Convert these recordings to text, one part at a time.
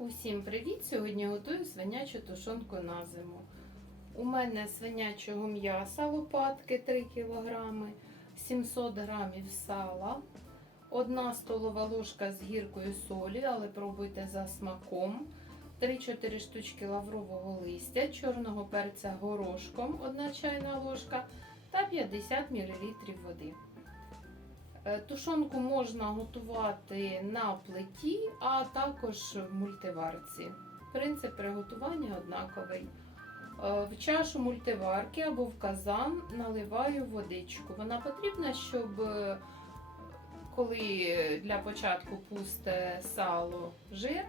Усім привіт! Сьогодні готую свинячу тушонку на зиму. У мене свинячого м'яса лопатки 3 кг, 700 г сала, 1 столова ложка з гіркою солі, але пробуйте за смаком. 3-4 штучки лаврового листя, чорного перця горошком 1 чайна ложка та 50 мл води. Е, Тушонку можна готувати на плиті, а також в мультиварці. Принцип приготування однаковий. Е, В чашу мультиварки або в казан наливаю водичку. Вона потрібна, щоб е, коли для початку пусте сало жир,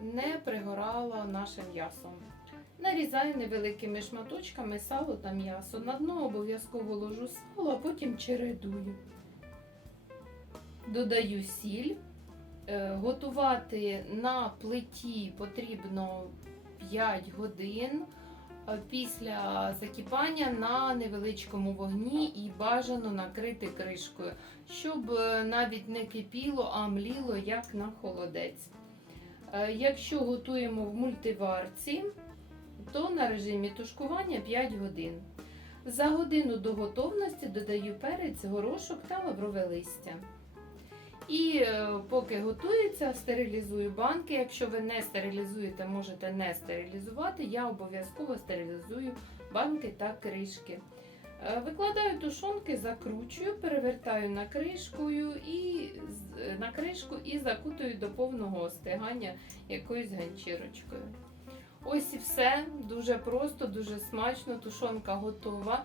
не пригорало наше м'ясо. Нарізаю невеликими шматочками сало та м'ясо. На дно обов'язково ложу сало, а потім чередую. Додаю сіль. Е, Готувати на плиті потрібно 5 годин. Е, Після закипання на невеличкому вогні і бажано накрити кришкою, щоб е, навіть не кипіло, а мліло як на холодець. Якщо готуємо в мультиварці, то на режимі тушкування 5 годин. За годину до готовності додаю перець, горошок та лаврове листя. І е, поки готується, стерилізую банки. Якщо ви не стерилізуєте, можете не стерилізувати. Я обов'язково стерилізую банки та кришки. Е, Викладаю тушонки, закручую, перевертаю на кришкою і е, на кришку і закутую до повного остигання якоюсь ганчірочкою. Ось і все. Дуже просто, дуже смачно. Тушонка готова.